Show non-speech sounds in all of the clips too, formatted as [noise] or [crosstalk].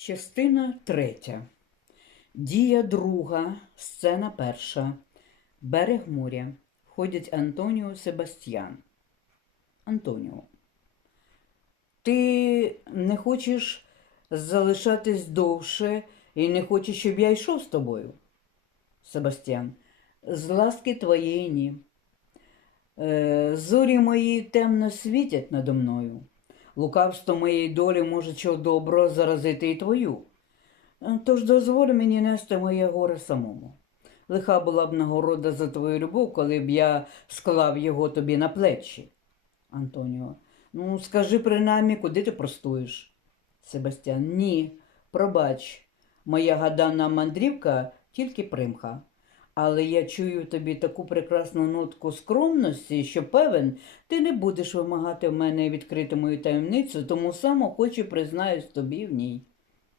Частина третя. Дія друга, сцена перша. Берег моря. Ходять Антоніо Себастьян. Антоніо. Ти не хочеш залишатись довше і не хочеш, щоб я йшов з тобою? Себастьян. З ласки твоєї ні. Е, зорі мої темно світять надо мною. Лукавство моєї долі може чого доброго заразити і твою. Е, Тож дозволь мені нести моє горе самому. Лиха була б нагорода за твою любов, коли б я склав його тобі на плечі. Антоніо. Ну, скажи принаймні, куди ти простуєш? Себастьян. Ні, пробач, моя гадана мандрівка тільки примха. Але я чую тобі таку прекрасну нотку скромності, що певен, ти не будеш вимагати в мене відкрити мою таємницю, тому само хочу признаюсь тобі в ній.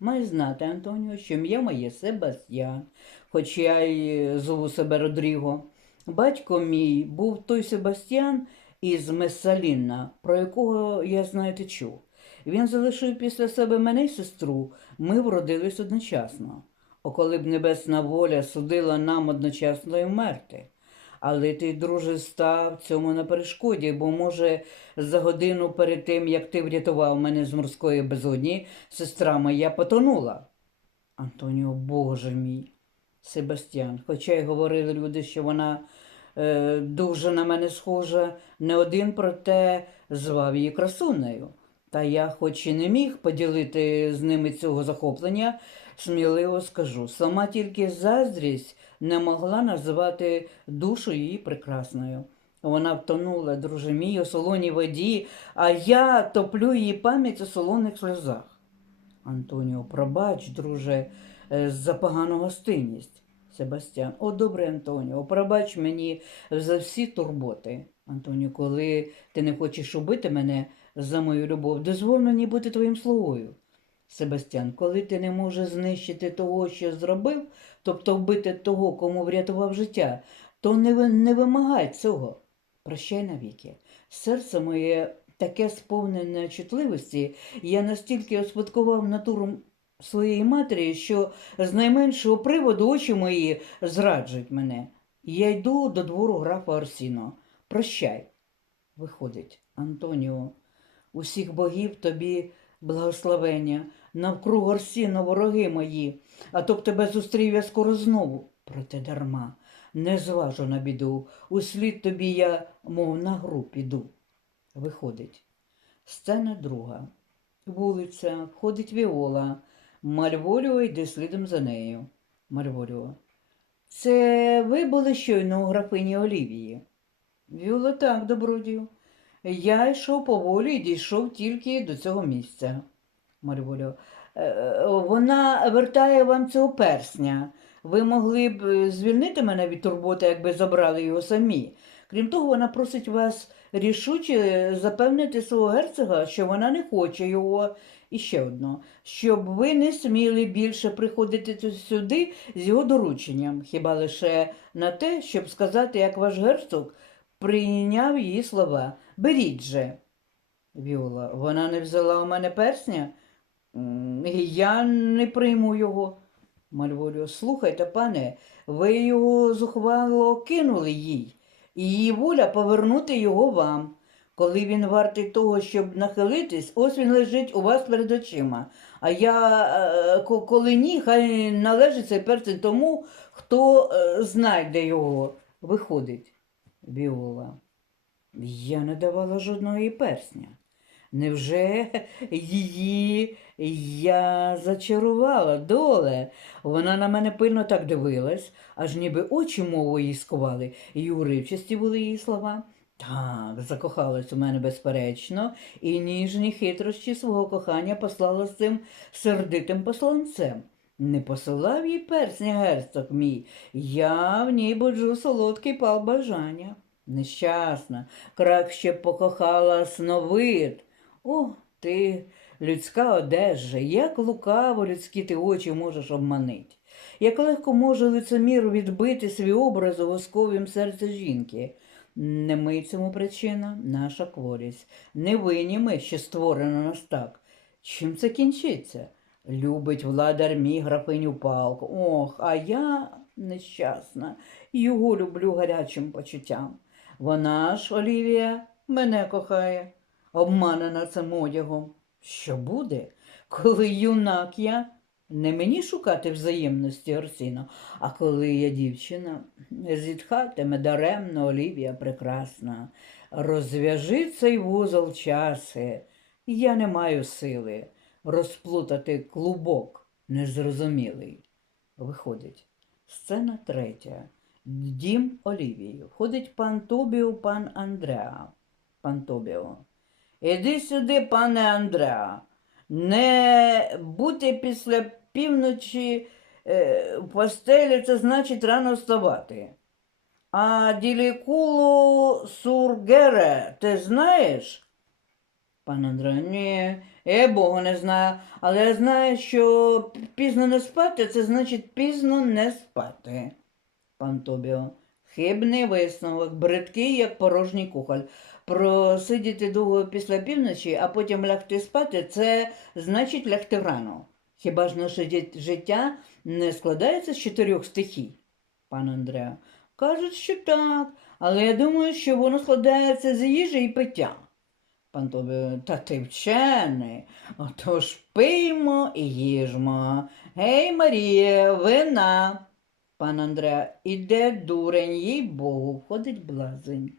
Май знати, Антоніо, що ім'я моє Себастьян, хоч я й зову себе Родріго. Батько мій був той Себастьян із Месалінна, про якого я знаєте чув. Він залишив після себе мене й сестру, ми вродились одночасно. О, коли б небесна воля судила нам одночасно й вмерти. Але ти, друже, став цьому на перешкоді, бо, може, за годину перед тим, як ти врятував мене з морської безодні, сестра моя потонула. Антоніо, Боже мій, Себастьян, хоча й говорили люди, що вона е, дуже на мене схожа, не один проте звав її красунею. Та я, хоч і не міг поділити з ними цього захоплення, сміливо скажу, сама тільки заздрість не могла називати душу її прекрасною. Вона втонула, друже мій, у солоній воді, а я топлю її пам'ять у солоних сльозах. Антоніо, пробач, друже, е, за погану гостинність. Себастьян, о, добре, Антоніо, пробач мені за всі турботи. Антоніо, коли ти не хочеш убити мене за мою любов, дозволь мені бути твоїм слугою. Себастьян, коли ти не можеш знищити того, що зробив, тобто вбити того, кому врятував життя, то не, не вимагай цього. Прощай навіки. Серце моє таке сповнене чутливості, я настільки успадкував натуру своєї матері, що з найменшого приводу очі мої зраджують мене. Я йду до двору графа Орсіно. Прощай. Виходить, Антоніо, усіх богів тобі благословення, навкруг Орсіно вороги мої, а то б тебе зустрів я скоро знову. Проте дарма, не зважу на біду, услід тобі я, мов на гру піду. Виходить. Сцена друга. Вулиця, входить Віола. Мальволіо йде слідом за нею. Мальволіо. Це ви були щойно у графині Олівії? Віола так, добродію. Я йшов поволі і дійшов тільки до цього місця. Марволіо. «Е, Вона вертає вам цього персня. Ви могли б е, звільнити мене від турботи, якби забрали його самі. Крім того, вона просить вас рішуче запевнити свого герцога, що вона не хоче його. І ще одно, щоб ви не сміли більше приходити сюди з його дорученням, хіба лише на те, щоб сказати, як ваш герцог прийняв її слова. Беріть же. Віола, вона не взяла у мене персня? Я не прийму його. Мальволіо, слухайте, пане, ви його зухвало кинули їй, і її воля повернути його вам. Коли він вартий того, щоб нахилитись, ось він лежить у вас перед очима. А я, е, коли ні, хай належить цей перстень тому, хто е, знайде його. Виходить. Віола. Я не давала жодного їй персня. Невже її я зачарувала, доле? Вона на мене пильно так дивилась, аж ніби очі мову їй скували, і уривчасті були її слова. Так, закохалась у мене безперечно, і ніжні хитрощі свого кохання послала з цим сердитим посланцем. Не посилав їй персня герцог мій, я в ній боджу солодкий пал бажання. Нещасна, краще покохала сновид. О, ти, людська одежа, як лукаво людські ти очі можеш обманить. Як легко може лицемір відбити свій образ у восковім серце жінки. Не ми цьому причина, наша хворість. Не винні ми, що створено нас так. Чим це кінчиться? Любить владар мій графиню палку. Ох, а я нещасна, його люблю гарячим почуттям. Вона ж, Олівія, мене кохає, обманена цим одягом. Що буде, коли юнак я? Не мені шукати взаємності Орсіно, а коли я дівчина, зітхатиме даремно Олівія прекрасна. Розв'яжи цей вузол часи. Я не маю сили розплутати клубок незрозумілий. Виходить, сцена третя. Дім Олівії. Входить пан Тобіо, пан Андреа. Пан Тобіо. Іди сюди, пане Андреа. Не бути після півночі е, в постелі, це значить рано вставати. А ділікулу сургере, ти знаєш? Пан Андре, ні, я Богу не знаю, але я знаю, що пізно не спати, це значить пізно не спати. Пан Тобіо, хибний висновок, бридкий, як порожній кухоль. Просидіти довго після півночі, а потім лягти спати, це значить лягти рано. Хіба ж наше життя не складається з чотирьох стихій? Пан Андреа, кажуть, що так, але я думаю, що воно складається з їжі і пиття. Пан Тобі, та ти вчений. Отож пиймо і їжмо. Гей, Марія, вина. Пан Андреа, іде дурень, їй Богу, входить блазень.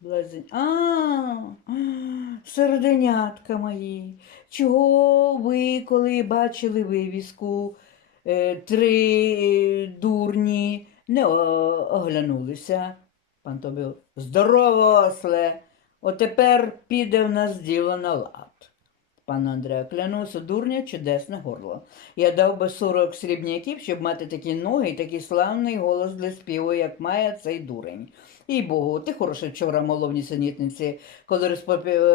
Блазень. А, серденятка мої. Чого ви, коли бачили вивіску, е, три дурні, не оглянулися? Пан Тобі, здорово, осле. Отепер піде в нас діло на лад. Пан Андреа, клянуся, дурня чудесне горло. Я дав би сорок срібняків, щоб мати такі ноги і такий славний голос для співу, як має цей дурень. І Богу, ти хороше вчора, моловні синітниці, коли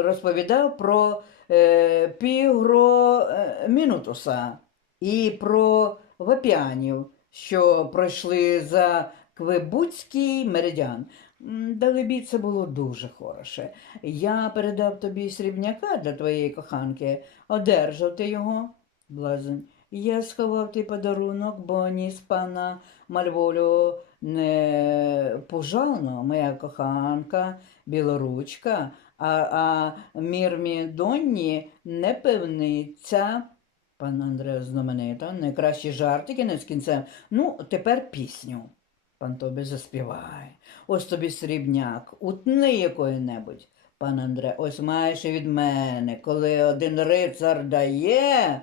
розповідав про е, пігро е, і про вапіанів, що пройшли за Квебуцький меридіан. Далебі, це було дуже хороше. Я передав тобі срібняка для твоєї коханки. Одержав ти його, блазень. Я сховав той подарунок, бо ніс пана Мальволю не пожално, моя коханка, білоручка, а, а Мірмі Донні не певниця. Пан Андреа знаменита, найкращі жартики не з кінцем. Ну, тепер пісню. Пан тобі заспівай. Ось тобі срібняк, утни якої-небудь. Пан Андре, ось маєш і від мене, коли один рицар дає,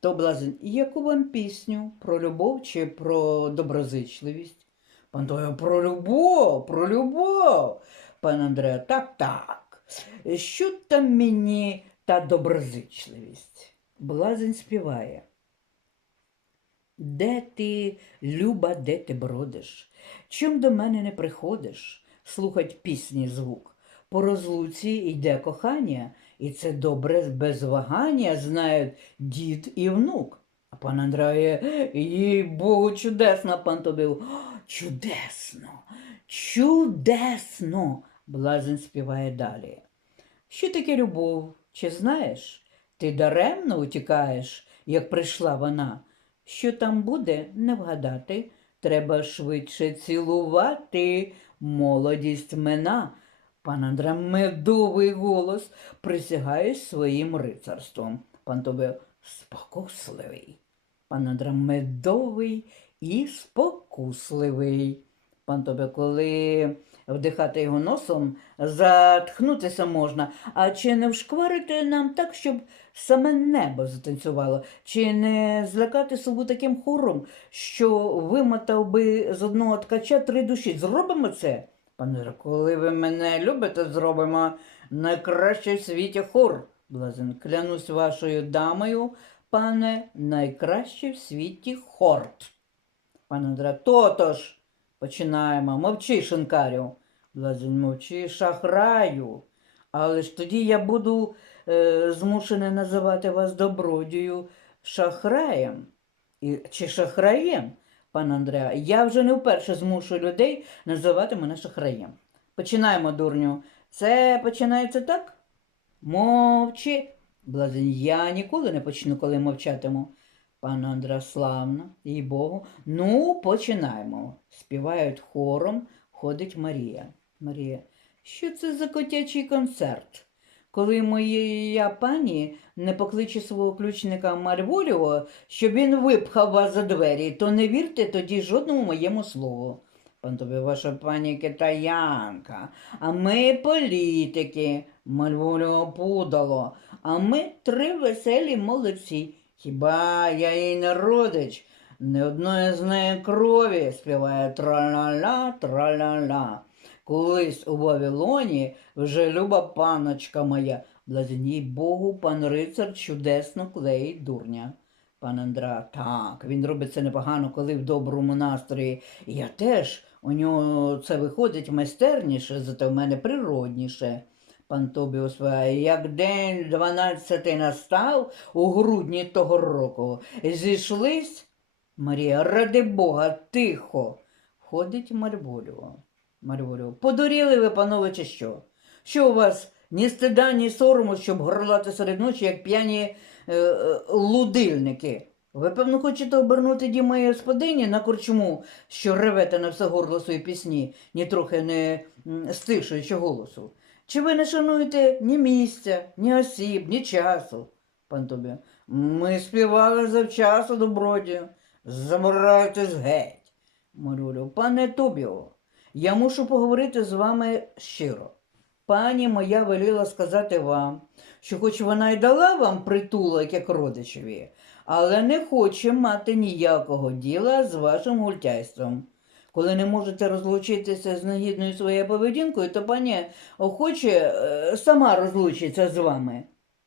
то блазень, яку вам пісню? Про любов чи про доброзичливість? Пан Тою, про любов, про любов. Пан Андре, так, так. Що там мені та доброзичливість? Блазень співає. Де ти, люба, де ти бродиш? Чом до мене не приходиш? Слухать пісні звук. По розлуці йде кохання, і це добре без вагання знають дід і внук. А пан Андреє, їй Богу, чудесно, пан Тобів. Чудесно, чудесно. Блазень співає далі. Що таке любов? Чи знаєш? Ти даремно утікаєш, як прийшла вона. Що там буде, не вгадати. Треба швидше цілувати. Молодість мина. Пан Андре, медовий голос, присягаюсь своїм рицарством. Пан Тобе спокусливий. Пан Андре, медовий і спокусливий. Пан Тобе, коли вдихати його носом, затхнутися можна, а чи не вшкварити нам так, щоб саме небо затанцювало, чи не злякати собу таким хором, що вимотав би з одного ткача три душі. Зробимо це? Пане, коли ви мене любите, зробимо найкращий в світі хор. Блазен, клянусь вашою дамою, пане, найкращий в світі хорт. Пане Андре, то-тож, починаємо. Мовчи, шинкарю. Блазень, мовчи, шахраю. Але ж тоді я буду е, змушений називати вас добродію шахраєм. І, чи шахраєм, пан Андреа, я вже не вперше змушую людей називати мене шахраєм. Починаємо, дурню. Це починається так? Мовчи. Блазень, я ніколи не почну, коли мовчатиму. Пане Андре, славно, їй Богу. Ну, починаємо. Співають хором, ходить Марія. Марія, що це за котячий концерт? Коли моя пані не покличе свого ключника Марволіо, щоб він випхав вас за двері, то не вірте тоді жодному моєму слову. Пан тобі, ваша пані китаянка, а ми політики, Мальволіо пудало, а ми три веселі молодці. Хіба я їй не родич? Не одної з неї крові співає траля-ля, траля-ля. Колись у Вавилоні вже люба паночка моя, блазній Богу, пан рицар чудесно клеїть дурня. Пан Андра, так, він робить це непогано, коли в доброму настрої. Я теж, у нього це виходить майстерніше, зате в мене природніше. Пан Тобіус, співає, як день дванадцятий настав у грудні того року, зійшлись, Марія, ради Бога, тихо. Входить Марволіо. Марволіо, подуріли ви, панове, чи що? Що у вас ні стида, ні сорому, щоб горлати серед ночі, як п'яні е, е, лудильники? Ви, певно, хочете обернути дім моєї господині на корчму, що ревете на все горло свої пісні, ні трохи не стишуючи голосу. Чи ви не шануєте ні місця, ні осіб, ні часу? Пан Тобі, ми співали завчасу, добродію. Забирайтесь геть. Марулю, пане Тобіо, я мушу поговорити з вами щиро. Пані моя веліла сказати вам, що хоч вона й дала вам притулок як родичеві, але не хоче мати ніякого діла з вашим гультяйством. Коли не можете розлучитися з негідною своєю поведінкою, то пані охоче е, сама розлучиться з вами.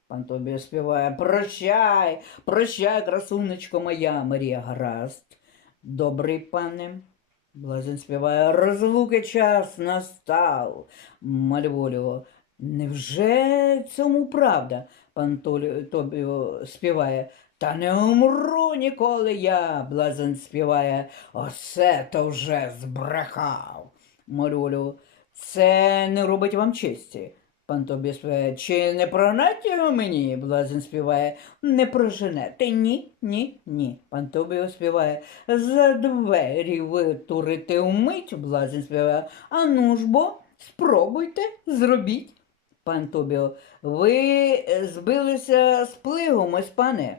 Пан Тобі співає Прощай, прощай, красунечко моя, Марія Гаразд. Добрий пане. Блазень співає Розлуки час настав. Мальволіо. Невже цьому правда? Пан Тобіо співає. Та не умру ніколи я, блазень співає. Оце то вже збрехав. Мальволіо. Це не робить вам честі. Пан Тобі співає, чи не прогнати його мені? Блазень співає, не проженете. Ні, ні, ні. Пан Тобі співає, за двері витурити вмить, блазень співає. А ну ж бо, спробуйте, зробіть. Пан Тобіо, ви збилися з плигом, ось пане.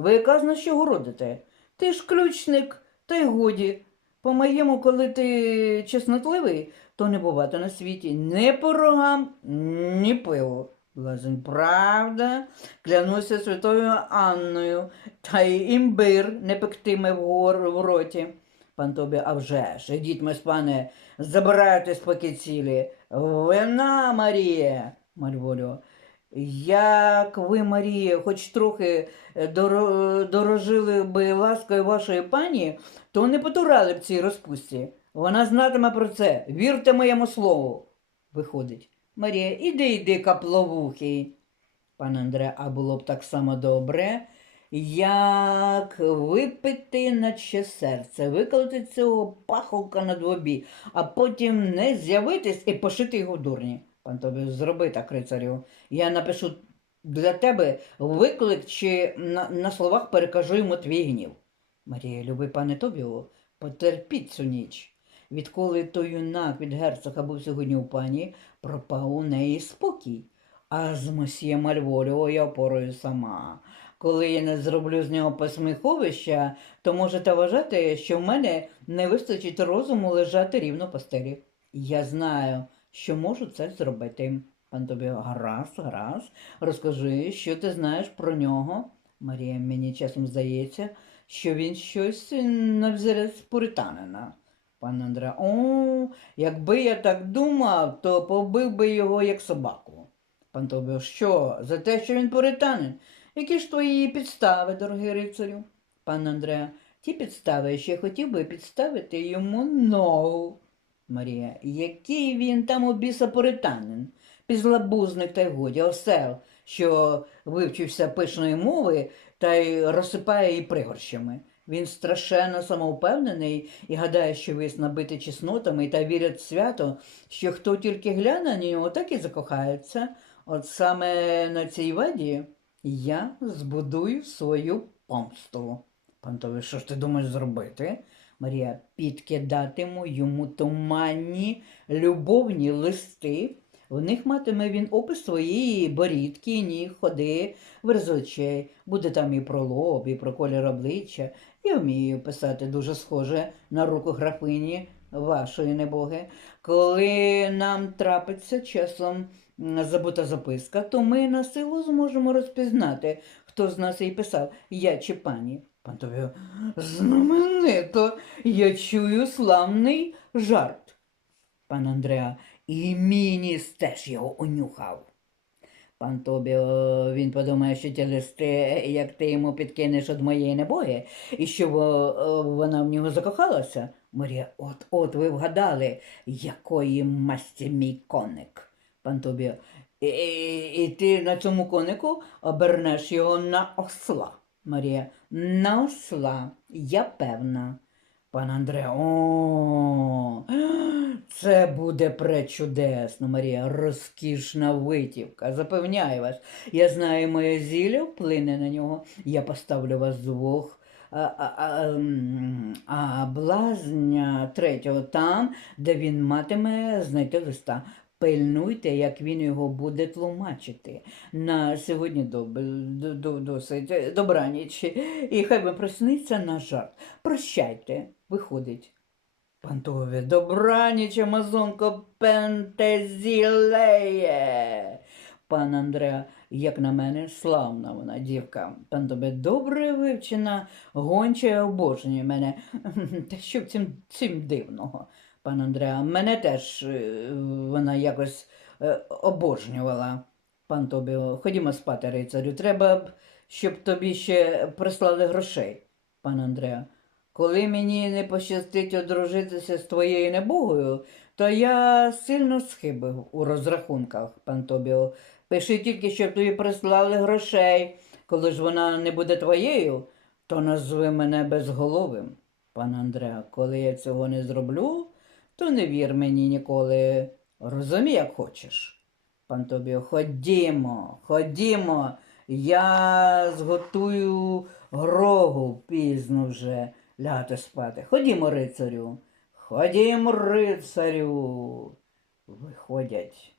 Ви казно що городите. Ти ж ключник, та й годі. По-моєму, коли ти чеснотливий, то не бувати на світі ні по рогам, ні пиву. Блазень, правда, клянуся святою Анною, та й імбир не пектиме в, гор, в роті. Пан Тобі, а вже ж, ідіть, ми, пане, забирайтесь поки цілі. Вина, Марія, Мальволю. Як ви, Марія, хоч трохи е, дорожили би ласкою вашої пані, то не потурали б цій розпусті. Вона знатиме про це. Вірте моєму слову. Виходить. Марія, іди, іди, капловухий. Пан Андре, а було б так само добре, як випити наче серце, виколоти цього пахолка на двобі, а потім не з'явитись і пошити його дурні. Пан тобі зроби так, рицарю. Я напишу для тебе виклик чи на, на словах перекажу йому твій гнів. Марія, любий пане Тобіо, потерпіть цю ніч. Відколи той юнак від герцога був сьогодні у пані, пропав у неї спокій. А з мосьє Мальволіо я опорою сама. Коли я не зроблю з нього посміховища, то можете вважати, що в мене не вистачить розуму лежати рівно по стелі. Я знаю, що можу це зробити. Пан тобі гаразд, гаразд. Розкажи, що ти знаєш про нього. Марія, мені часом здається, що він щось на взірець пуританина. Пан Андре, о, якби я так думав, то побив би його як собаку. Пан Тобіо, що, за те, що він пуританин? Які ж твої підстави, дорогий рицарю? Пан Андре, ті підстави, що я хотів би підставити йому ногу. Марія, який він там у біса пуританин? Підзлабузник та й годі, осел, що вивчився пишної мови та й розсипає її пригорщами. Він страшенно самовпевнений і гадає, що весь набитий чеснотами та вірять свято, що хто тільки гляне на нього, так і закохається. От саме на цій ваді я збудую свою помсту. Пан Тобі, що ж ти думаєш зробити? Марія, підкидатиму йому туманні любовні листи. В них матиме він опис своєї борідки, ніг, ходи, вираз очей. Буде там і про лоб, і про колір обличчя. Я вмію писати дуже схоже на руку графині вашої небоги. Коли нам трапиться часом забута записка, то ми на силу зможемо розпізнати, хто з нас її писав, я чи пані. Пан тобі знаменито, я чую славний жарт. Пан Андреа, і Мініс теж його унюхав. Пан Тобі, він подумає, що ті листи, як ти йому підкинеш від моєї небоги, і що о, вона в нього закохалася. Марія, от от ви вгадали, якої масті мій коник. Пан Тобі, і, і, і ти на цьому конику обернеш його на осла. Марія, на осла, я певна. Пан Андре, о, це буде пречудесно, Марія, розкішна витівка. Запевняю вас, я знаю, моє зілля вплине на нього. Я поставлю вас двох. А, а, а, а блазня третього там, де він матиме знайти листа. Пильнуйте, як він його буде тлумачити. На сьогодні доб, до, до, досить добраніч. І хай би просниться на жарт. Прощайте, виходить. Пантові, добраніч, Амазонко Пентезілеє. Пан Андреа, як на мене, славна вона дівка. Пан тобі добре вивчена, гонча обожнює мене. [laughs] Та що в цім, цим дивного? Пан Андреа, мене теж е, вона якось е, обожнювала. Пан Тобі, ходімо спати, рицарю. Треба б, щоб тобі ще прислали грошей. Пан Андреа, коли мені не пощастить одружитися з твоєю небогою, то я сильно схибив у розрахунках, пан Тобіо. Пиши тільки, щоб тобі прислали грошей. Коли ж вона не буде твоєю, то назви мене безголовим. Пан Андреа, коли я цього не зроблю, то не вір мені ніколи. Розумій, як хочеш. Пан Тобіо, ходімо, ходімо. Я зготую грогу пізно вже лягати спати. Ходімо, рицарю. Ходімо, рицарю. Виходять.